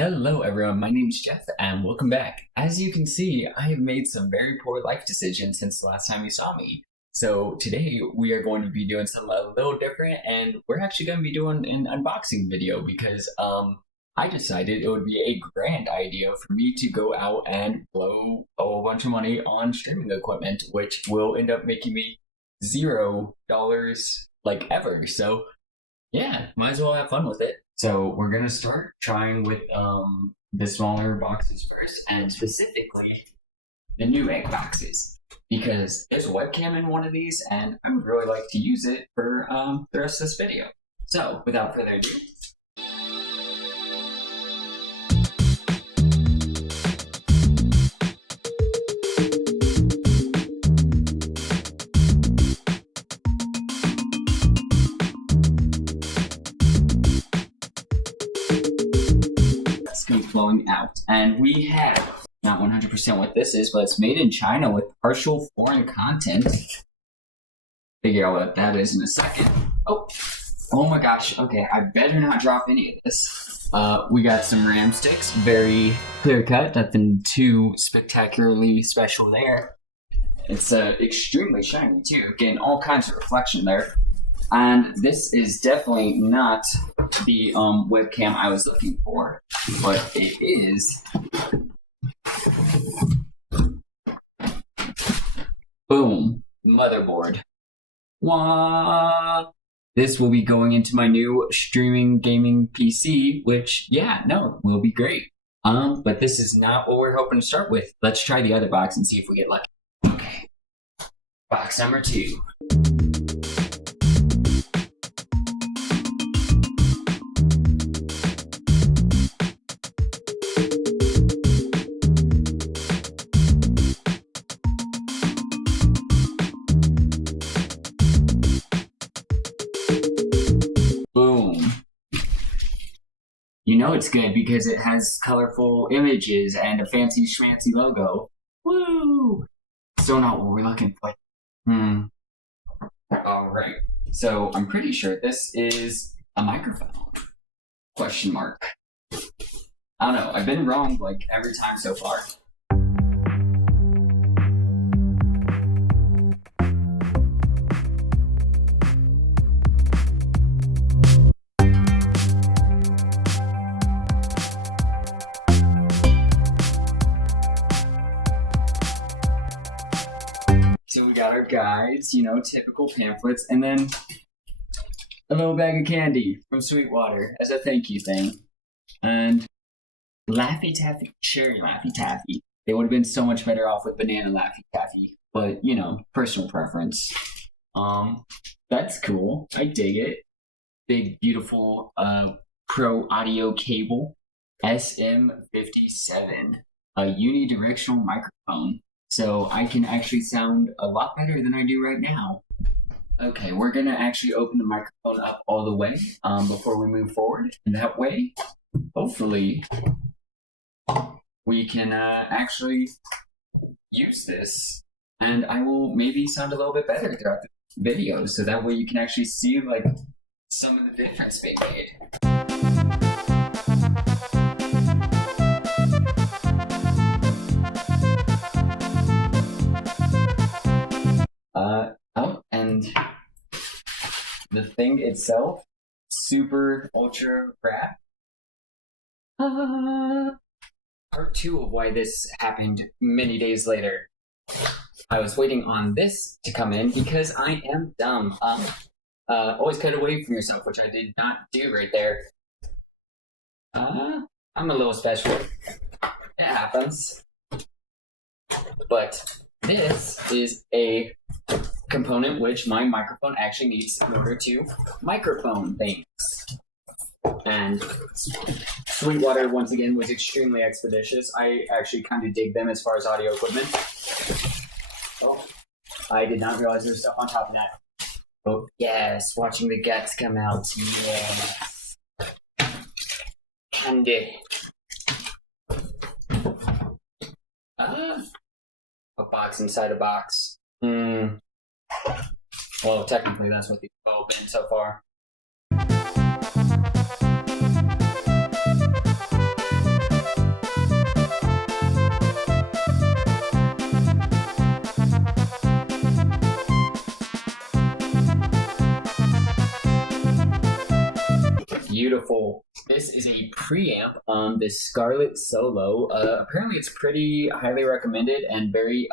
Hello everyone, my name is Jeff and welcome back. As you can see, I have made some very poor life decisions since the last time you saw me. So today we are going to be doing something a little different, and we're actually going to be doing an unboxing video because I decided it would be a grand idea for me to go out and blow a whole bunch of money on streaming equipment, which will end up making me $0 like ever. So yeah, might as well have fun with it. So we're gonna start trying with the smaller boxes first, and specifically the new egg boxes, because there's a webcam in one of these, and I would really like to use it for the rest of this video. So without further ado, flowing out, and we have not 100% what this is, but it's made in China with partial foreign content. Figure out what that is in a second. Oh my gosh, okay, I better not drop any of this. We got some RAM sticks, very clear cut, nothing too spectacularly special there. It's extremely shiny too, getting all kinds of reflection there. And this is definitely not the webcam I was looking for, but it is. Boom, motherboard. Wah! This will be going into my new streaming gaming PC, which, yeah, no, will be great. But this is not what we're hoping to start with. Let's try the other box and see if we get lucky. Okay, box number 2. You know it's good because it has colorful images and a fancy schmancy logo. Woo! Still not what we're looking for. Alright, so I'm pretty sure this is a microphone. Question mark. I don't know, I've been wrong like every time so far. So we got our guides, you know, typical pamphlets, and then a little bag of candy from Sweetwater as a thank you thing. And Laffy Taffy, cherry Laffy Taffy. They would have been so much better off with banana Laffy Taffy, but you know, personal preference. That's cool. I dig it. Big, beautiful pro audio cable, SM57, a unidirectional microphone. So I can actually sound a lot better than I do right now. Okay, we're gonna actually open the microphone up all the way before we move forward. And that way, hopefully, we can actually use this. And I will maybe sound a little bit better throughout the video, so that way you can actually see like some of the difference being made. And the thing itself, super ultra rad. Part 2 of why this happened many days later. I was waiting on this to come in because I am dumb. Always cut away from yourself, which I did not do right there. I'm a little special. It happens. But this is a component which my microphone actually needs in order to microphone things. And Sweetwater, once again, was extremely expeditious. I actually kind of dig them as far as audio equipment. Oh, I did not realize there was stuff on top of that. Oh, yes, watching the guts come out. Yes. Candy. A box inside a box. Well, technically that's what they've all been so far. beautiful. This is a preamp on the Scarlett Solo. Apparently it's pretty highly recommended and very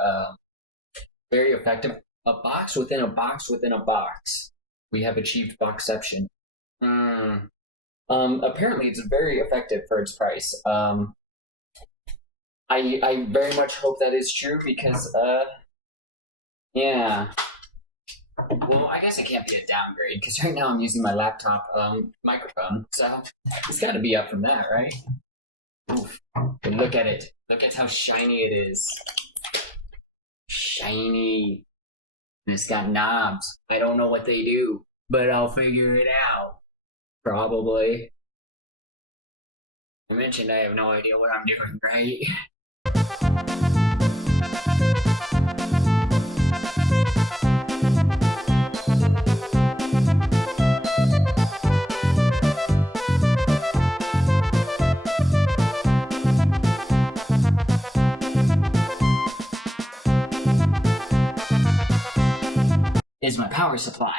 effective. A box within a box within a box. We have achieved boxception. Apparently it's very effective for its price. I very much hope that is true because, yeah. Well, I guess it can't be a downgrade because right now I'm using my laptop microphone, so it's got to be up from that, right? Oof. But look at it. Look at how shiny it is. Shiny. And it's got knobs. I don't know what they do, but I'll figure it out. Probably. I mentioned I have no idea what I'm doing, right? Is my power supply.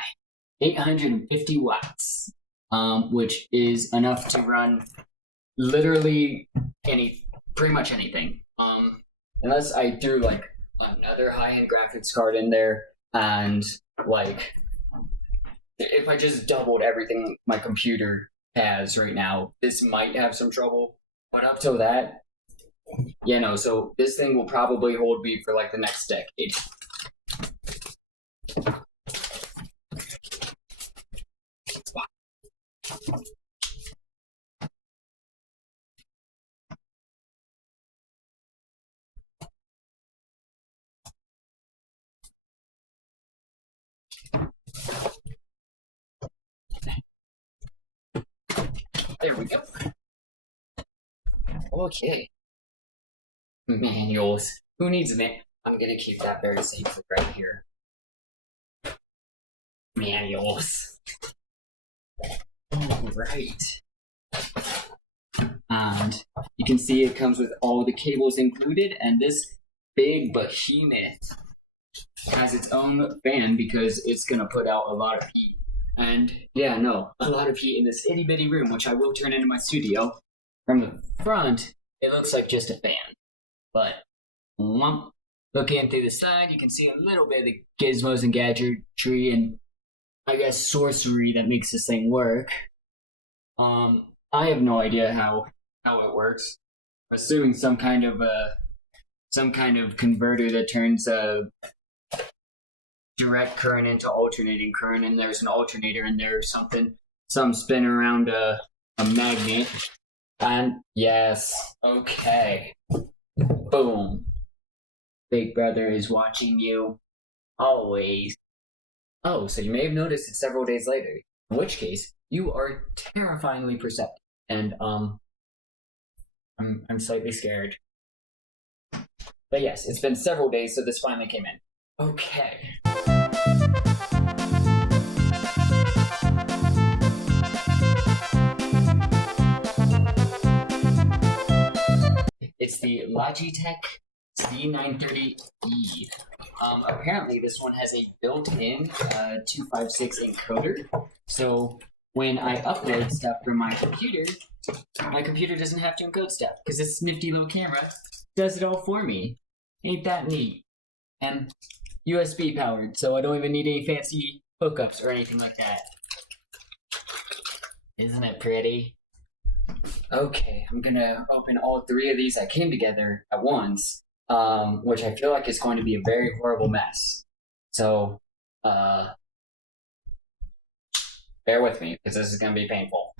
850 watts, which is enough to run literally pretty much anything. Unless I threw like another high-end graphics card in there, and like if I just doubled everything my computer has right now, this might have some trouble. But up till that, yeah, no. So this thing will probably hold me for like the next decade. There we go. Okay. Manuals. Who needs an I'm gonna keep that very safely right here. Manuals. Alright. And you can see it comes with all the cables included, and this big behemoth has its own fan because it's gonna put out a lot of heat. And yeah, no, a lot of heat in this itty bitty room, which I will turn into my studio. From the front, it looks like just a fan. But looking through the side, you can see a little bit of the gizmos and gadgetry and I guess sorcery that makes this thing work. I have no idea how it works. I'm assuming some kind of converter that turns direct current into alternating current, and there's an alternator in there or something. Some spin around a magnet. And yes, okay. Boom. Big brother is watching you. Always. Oh, so you may have noticed it several days later. In which case, you are terrifyingly perceptive. And I'm slightly scared. But yes, it's been several days, so this finally came in. Okay. It's the Logitech Z930E. Apparently this one has a built-in 256 encoder, so when I upload stuff from my computer doesn't have to encode stuff, because this nifty little camera does it all for me. Ain't that neat? And USB powered, so I don't even need any fancy hookups or anything like that. Isn't it pretty? Okay, I'm gonna open all three of these that came together at once, which I feel like is going to be a very horrible mess. So, bear with me, because this is gonna be painful.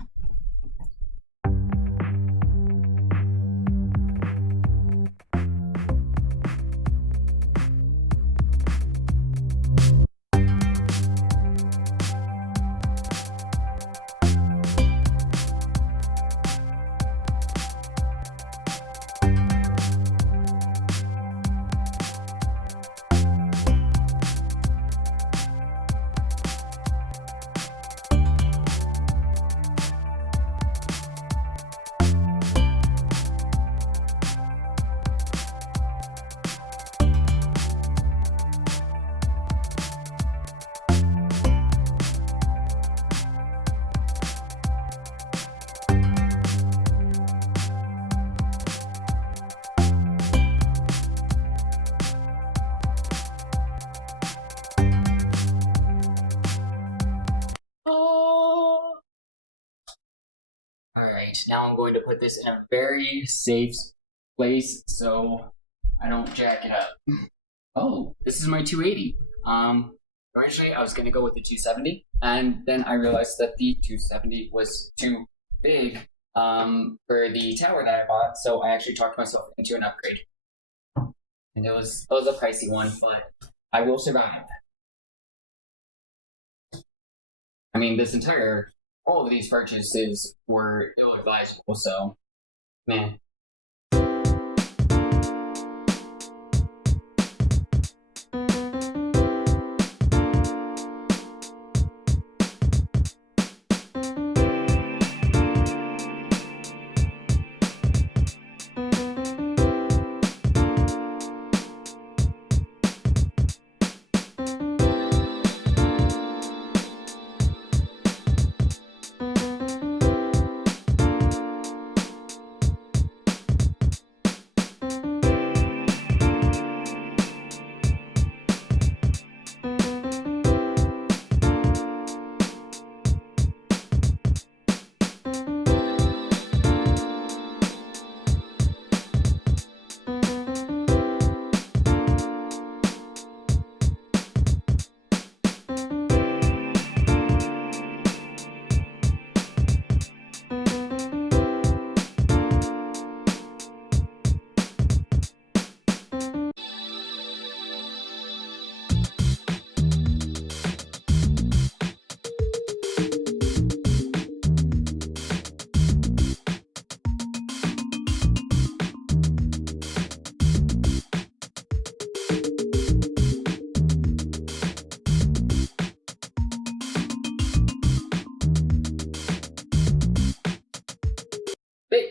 now I'm going to put this in a very safe place so I don't jack it up. Oh, this is my 280. Originally I was going to go with the 270, and then I realized that the 270 was too big for the tower that I bought, so I actually talked myself into an upgrade. And it was a pricey one, but I will survive. I mean, all of these purchases were ill-advisable, so, man.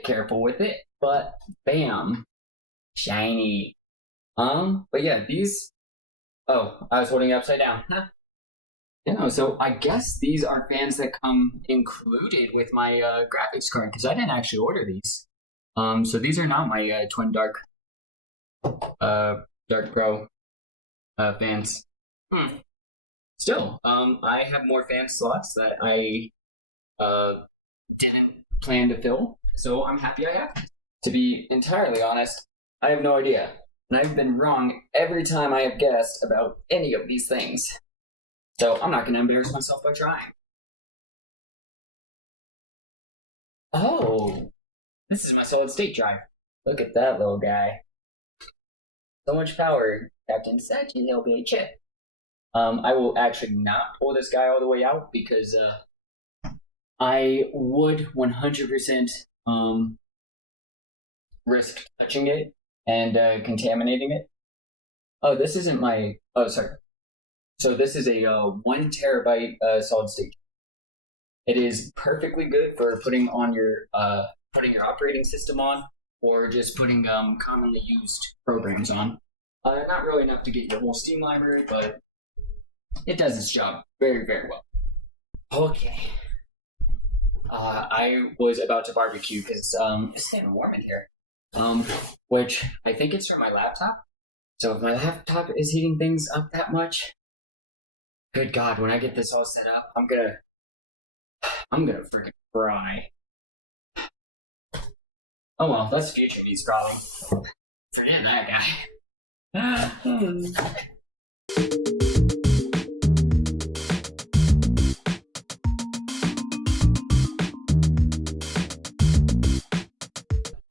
Careful with it, but bam, shiny. But yeah, these. Oh, I was holding it upside down. Huh. Yeah, so I guess these are fans that come included with my graphics card because I didn't actually order these. So these are not my twin dark pro fans. Still, I have more fan slots that I didn't plan to fill. So I'm happy I have. To be entirely honest, I have no idea. And I've been wrong every time I have guessed about any of these things. So I'm not going to embarrass myself by trying. Oh, this is my solid state drive. Look at that little guy. So much power, Captain. Such a little bit chip. I will actually not pull this guy all the way out because I would 100% risk touching it and contaminating it. Oh, this isn't my. Oh, sorry. So this is a 1 terabyte solid state. It is perfectly good for putting on your operating system on, or just putting commonly used programs on. Not really enough to get your whole Steam library, but it does its job very, very well. Okay. I was about to barbecue because it's getting warm in here, which I think it's from my laptop. So if my laptop is heating things up that much, good God, when I get this all set up, I'm gonna freaking fry. Oh well, that's future news probably. Forget that guy.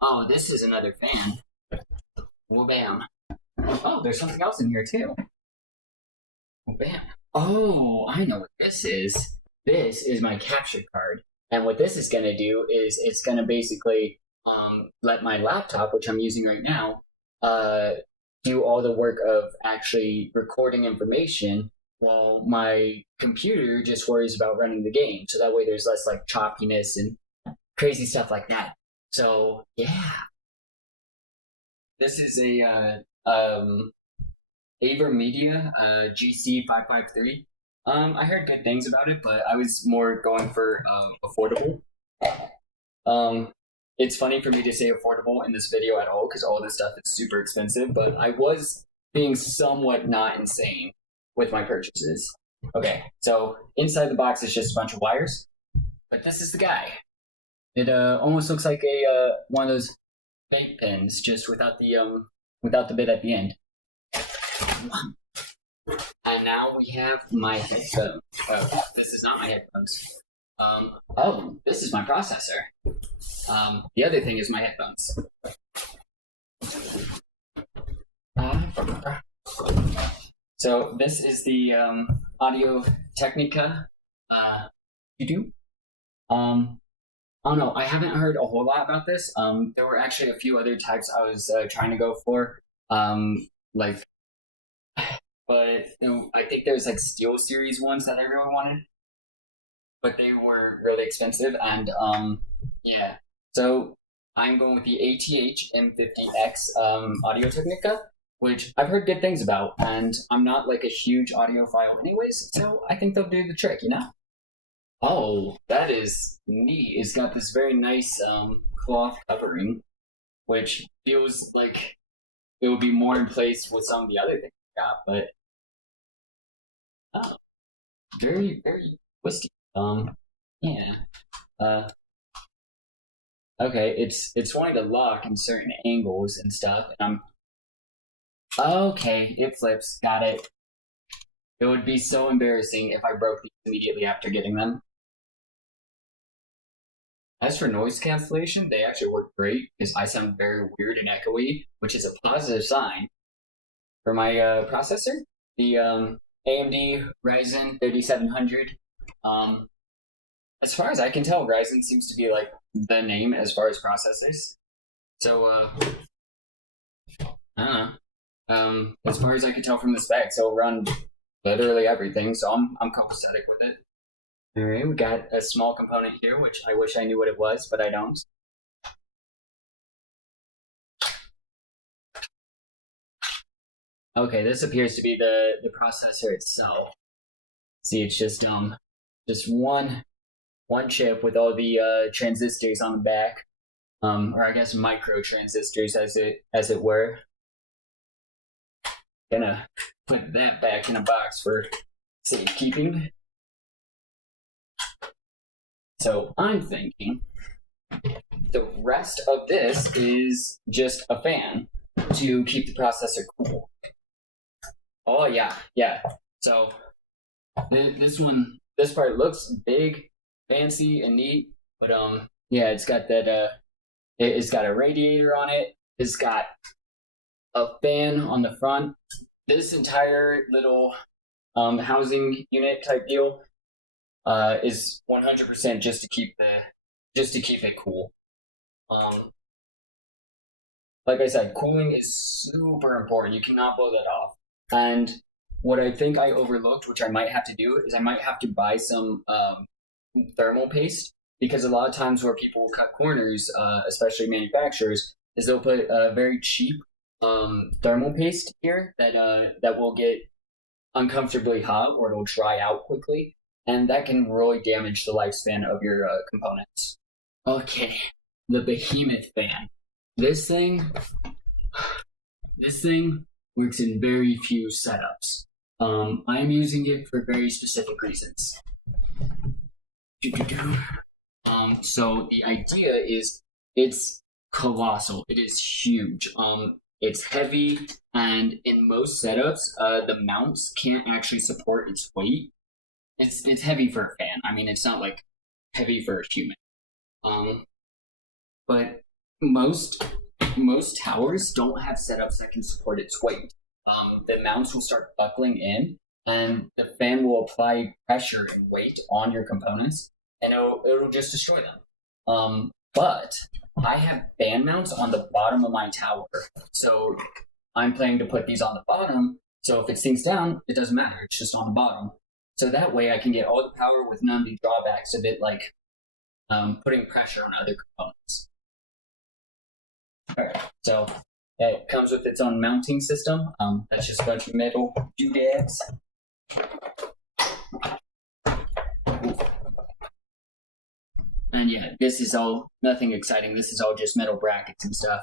Oh, this is another fan. Well, bam. Oh, there's something else in here too. Well, bam. Oh, I know what this is. This is my capture card. And what this is going to do is it's going to basically let my laptop, which I'm using right now, do all the work of actually recording information while my computer just worries about running the game. So that way there's less like choppiness and crazy stuff like that. So, yeah. This is a AVerMedia GC553. I heard good things about it, but I was more going for affordable. It's funny for me to say affordable in this video at all because all this stuff is super expensive, but I was being somewhat not insane with my purchases. Okay, so inside the box is just a bunch of wires, but this is the guy. It almost looks like a one of those vape pens, just without the bit at the end. And now we have my headphones. Oh, this is not my headphones. Oh, this is my processor. The other thing is my headphones. So this is the Audio Technica YouTube. Oh no, I haven't heard a whole lot about this. There were actually a few other types I was trying to go for. But I think there's like Steel Series ones that I really wanted, but they were really expensive. And yeah, so I'm going with the ATH M50X Audio Technica, which I've heard good things about, and I'm not like a huge audiophile anyways, so I think they'll do the trick, you know? Oh, that is neat. It's got this very nice cloth covering, which feels like it would be more in place with some of the other things I got, but oh, very, very twisty. Yeah. Okay, it's wanting to lock in certain angles and stuff, and okay, it flips. Got it. It would be so embarrassing if I broke these immediately after getting them. As for noise cancellation, they actually work great because I sound very weird and echoey, which is a positive sign. For my processor, the AMD Ryzen 3700. As far as I can tell, Ryzen seems to be like the name as far as processors. So, I don't know. As far as I can tell from the specs, it'll run literally everything, so I'm copacetic with it. Alright, we got a small component here, which I wish I knew what it was, but I don't. Okay, this appears to be the processor itself. See, it's just one chip with all the transistors on the back, or I guess micro transistors, as it were. Gonna put that back in a box for safekeeping. So I'm thinking the rest of this is just a fan to keep the processor cool. Oh yeah. So this part looks big, fancy, and neat, but yeah, it's got that it's got a radiator on it. It's got a fan on the front. This entire little housing unit type deal is 100% just to keep it cool. Like I said, cooling is super important. You cannot blow that off. And what I think I overlooked, which I might have to do, is I might have to buy some thermal paste, because a lot of times where people will cut corners, especially manufacturers, is they'll put a very cheap thermal paste here that will get uncomfortably hot, or it'll dry out quickly, and that can really damage the lifespan of your components. Okay, the behemoth fan. This thing works in very few setups. I'm using it for very specific reasons. So the idea is it's colossal. It is huge. It's heavy, and in most setups, the mounts can't actually support its weight. It's heavy for a fan. I mean, it's not like heavy for a human. But most towers don't have setups that can support its weight. The mounts will start buckling in, and the fan will apply pressure and weight on your components, and it'll just destroy them. But I have fan mounts on the bottom of my tower, so I'm planning to put these on the bottom, so if it sinks down, it doesn't matter, it's just on the bottom. So that way I can get all the power with none of the drawbacks of it, like putting pressure on other components. Alright, so it comes with its own mounting system. That's just a bunch of metal doodads. And yeah, this is all nothing exciting. This is all just metal brackets and stuff.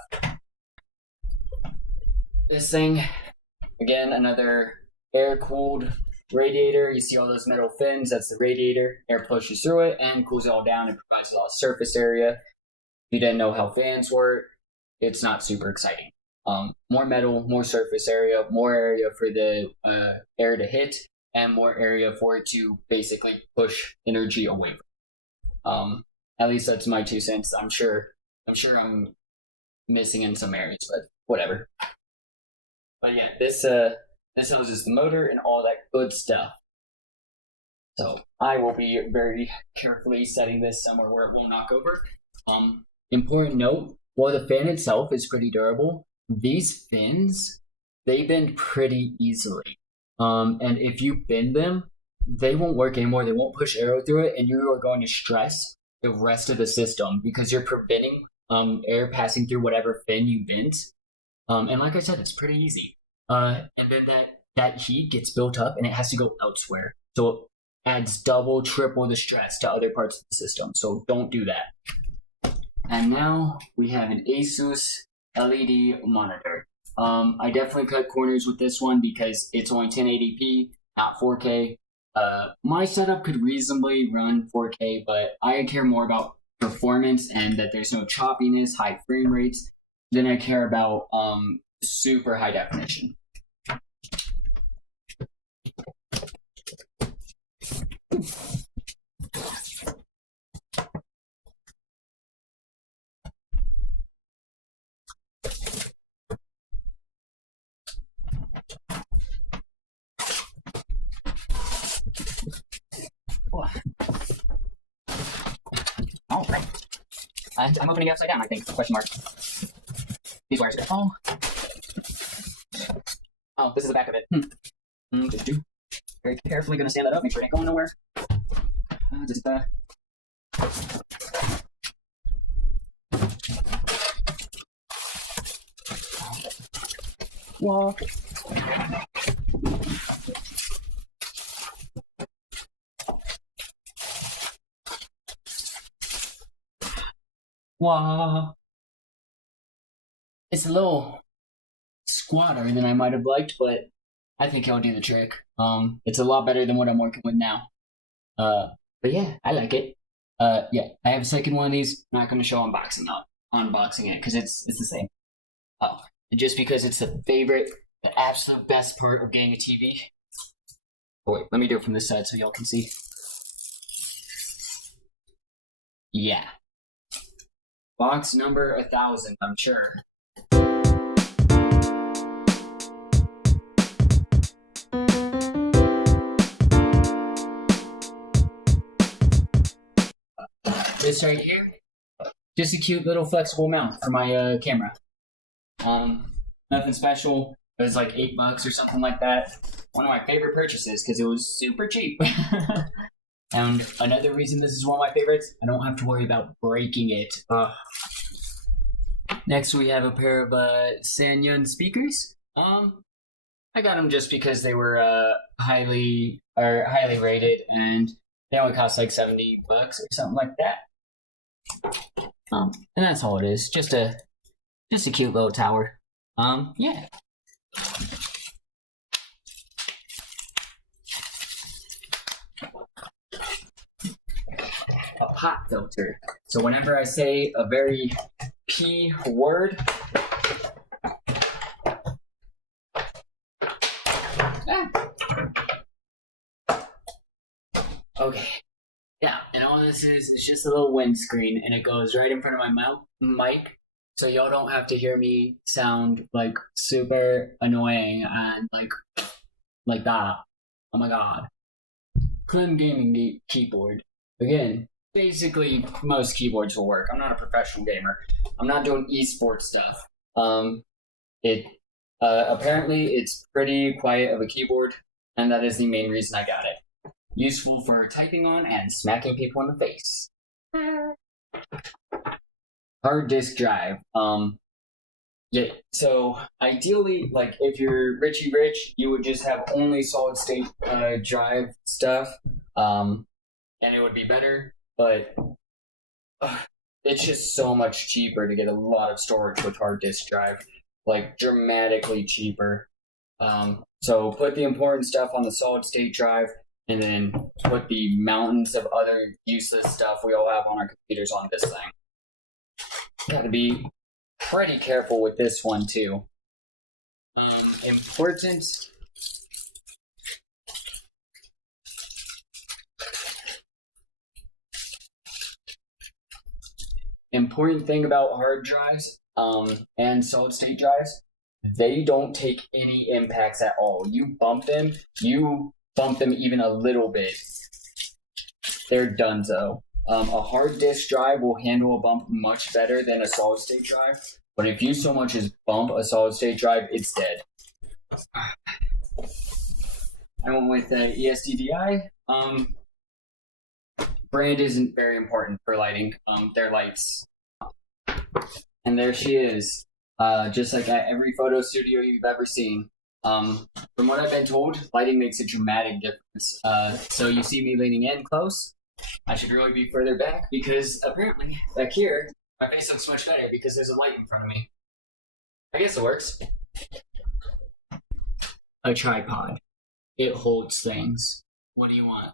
This thing, again, another air-cooled radiator. You see all those metal fins? That's the radiator. Air pushes through it and cools it all down and provides a lot of surface area. If you didn't know how fans work, it's not super exciting. More metal, more surface area, more area for the air to hit, and more area for it to basically push energy away from. At least that's my 2 cents. I'm sure I'm missing in some areas, but whatever. But yeah, this houses the motor and all that good stuff. So I will be very carefully setting this somewhere where it will knock over. Important note, while the fan itself is pretty durable, these fins, they bend pretty easily. And if you bend them, they won't work anymore. They won't push air through it, and you are going to stress the rest of the system because you're preventing air passing through whatever fin you bent. And like I said, it's pretty easy. And then that heat gets built up and it has to go elsewhere. So it adds double, triple the stress to other parts of the system. So don't do that. And now we have an ASUS LED monitor. I definitely cut corners with this one because it's only 1080p, not 4K. My setup could reasonably run 4K, but I care more about performance and that there's no choppiness, high frame rates, than I care about super high definition. All right. I'm opening it upside down, I think. Question mark. These wires are. Oh, this is the back of it. Very carefully going to stand that up, make sure it ain't going nowhere. Whoa. Wow. It's a little squatter than I might have liked, but I think it'll do the trick. It's a lot better than what I'm working with now. But yeah, I like it. Yeah, I have a second one of these. Not going to show unboxing it because it's the same. Oh, just because it's the absolute best part of getting a TV. Oh wait, let me do it from this side so y'all can see. Yeah. Box number 1000, I'm sure. This right here, just a cute little flexible mount for my camera. Nothing special. It was like $8 or something like that. One of my favorite purchases because it was super cheap. And another reason this is one of my favorites, I don't have to worry about breaking it. Next, we have a pair of Sanyun speakers. I got them just because they were highly rated, and they only cost like $70 or something like that. And that's all it is. Just a cute little tower. Yeah. A pop filter. So whenever I say a very P word, okay. Yeah, and all this is just a little windscreen, and it goes right in front of my mic, so y'all don't have to hear me sound like super annoying and like that. Oh my god. Clem Gaming keyboard. Again, basically most keyboards will work. I'm not a professional gamer. I'm not doing esports stuff. Apparently it's pretty quiet of a keyboard, and that is the main reason I got it. Useful for typing on and smacking people in the face. Hard disk drive. Yeah, so ideally, like if you're Richie Rich, you would just have only solid state drive stuff, and it would be better, but it's just so much cheaper to get a lot of storage with hard disk drive, like dramatically cheaper. So put the important stuff on the solid state drive, and then put the mountains of other useless stuff we all have on our computers on this thing. Gotta be pretty careful with this one too. Important thing about hard drives and solid state drives, they don't take any impacts at all. You bump them even a little bit, they're donezo. A hard disk drive will handle a bump much better than a solid state drive, but if you so much as bump a solid state drive, it's dead. I went with the ESDDI. Brand isn't very important for lighting. They're lights. And there she is. Just like at every photo studio you've ever seen. From what I've been told, lighting makes a dramatic difference. So you see me leaning in close. I should really be further back because apparently back here, my face looks much better because there's a light in front of me. I guess it works. A tripod. It holds things. What do you want?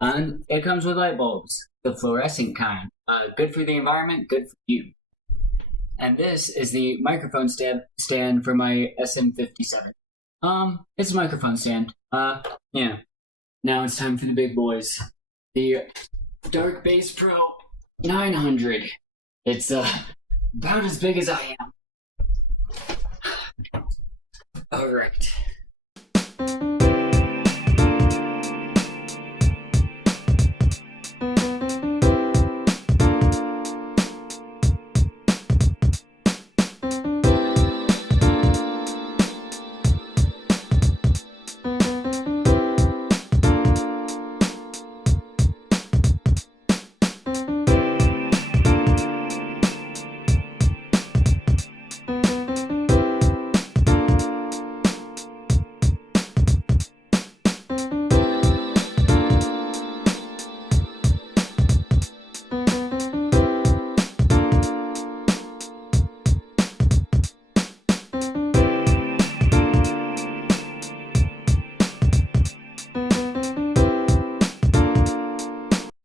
And it comes with light bulbs, the fluorescent kind. Good for the environment, good for you. And this is the microphone stand for my SM57. It's a microphone stand. Yeah. Now it's time for the big boys. The Dark Base Pro 900. It's about as big as I am. Alright.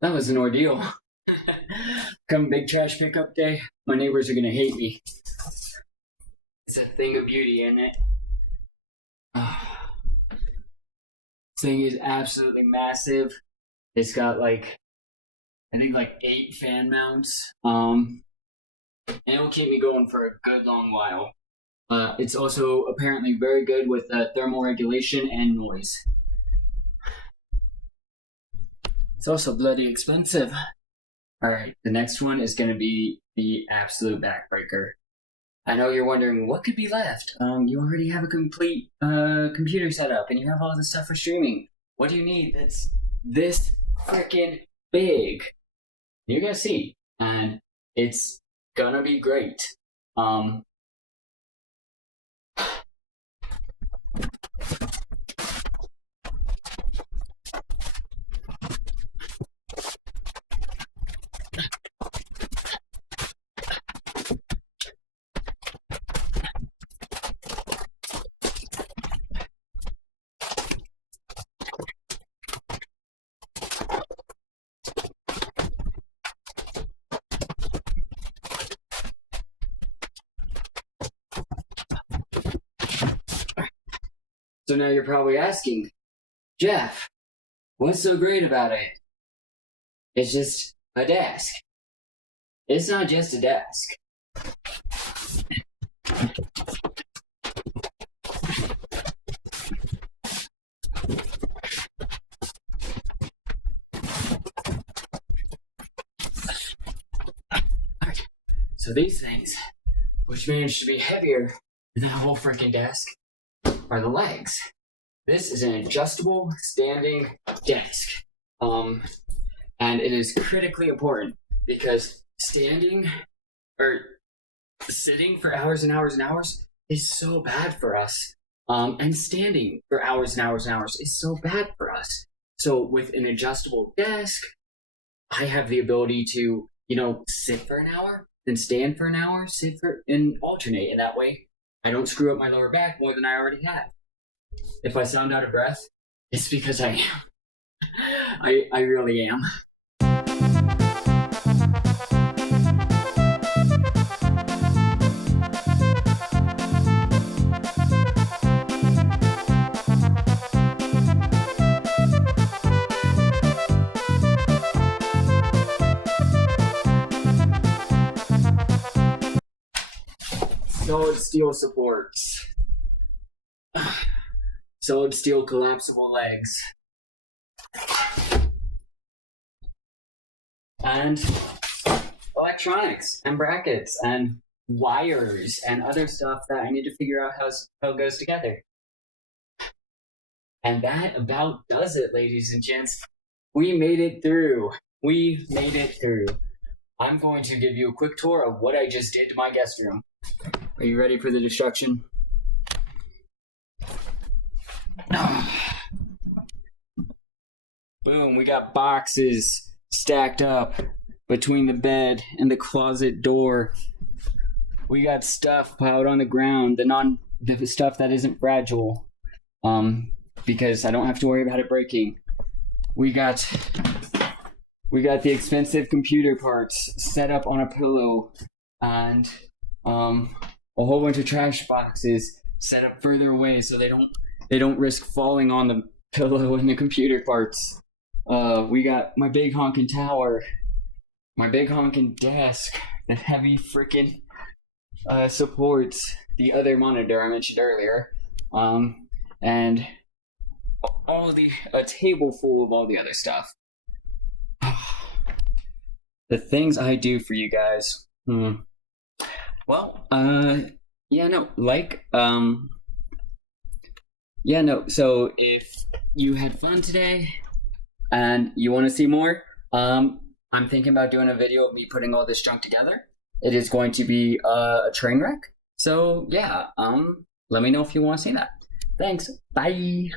That was an ordeal. Come big trash pickup day, my neighbors are gonna hate me. It's a thing of beauty, isn't it? This thing is absolutely massive. It's got like, I think like 8 fan mounts. And it'll keep me going for a good long while. It's also apparently very good with thermal regulation and noise. It's also bloody expensive. Alright, the next one is going to be the absolute backbreaker. I know you're wondering, what could be left? You already have a complete computer set up, and you have all this stuff for streaming. What do you need that's this freaking big? You're going to see, and it's going to be great. So now you're probably asking, Jeff, what's so great about it? It's just a desk. It's not just a desk. Alright, so these things, which managed to be heavier than that whole freaking desk, are the legs. This is an adjustable standing desk. And it is critically important because standing or sitting for hours and hours and hours is so bad for us. And standing for hours and hours and hours is so bad for us. So with an adjustable desk, I have the ability to, sit for an hour, then stand for an hour, sit for, and alternate. And that way I don't screw up my lower back more than I already have. If I sound out of breath, it's because I am. I really am. Solid steel supports. Solid steel collapsible legs. And electronics and brackets and wires and other stuff that I need to figure out how it goes together. And that about does it, ladies and gents. We made it through. We made it through. I'm going to give you a quick tour of what I just did to my guest room. Are you ready for the destruction? Boom, we got boxes stacked up between the bed and the closet door. We got stuff piled on the ground, the stuff that isn't fragile, because I don't have to worry about it breaking. We got the expensive computer parts set up on a pillow, and a whole bunch of trash boxes set up further away so they don't risk falling on the pillow and the computer parts. We got my big honking tower, my big honking desk, the heavy freaking supports, the other monitor I mentioned earlier, and a table full of all the other stuff. The things I do for you guys. Well, so if you had fun today and you want to see more, I'm thinking about doing a video of me putting all this junk together. It is going to be a train wreck. So yeah, let me know if you want to see that. Thanks. Bye.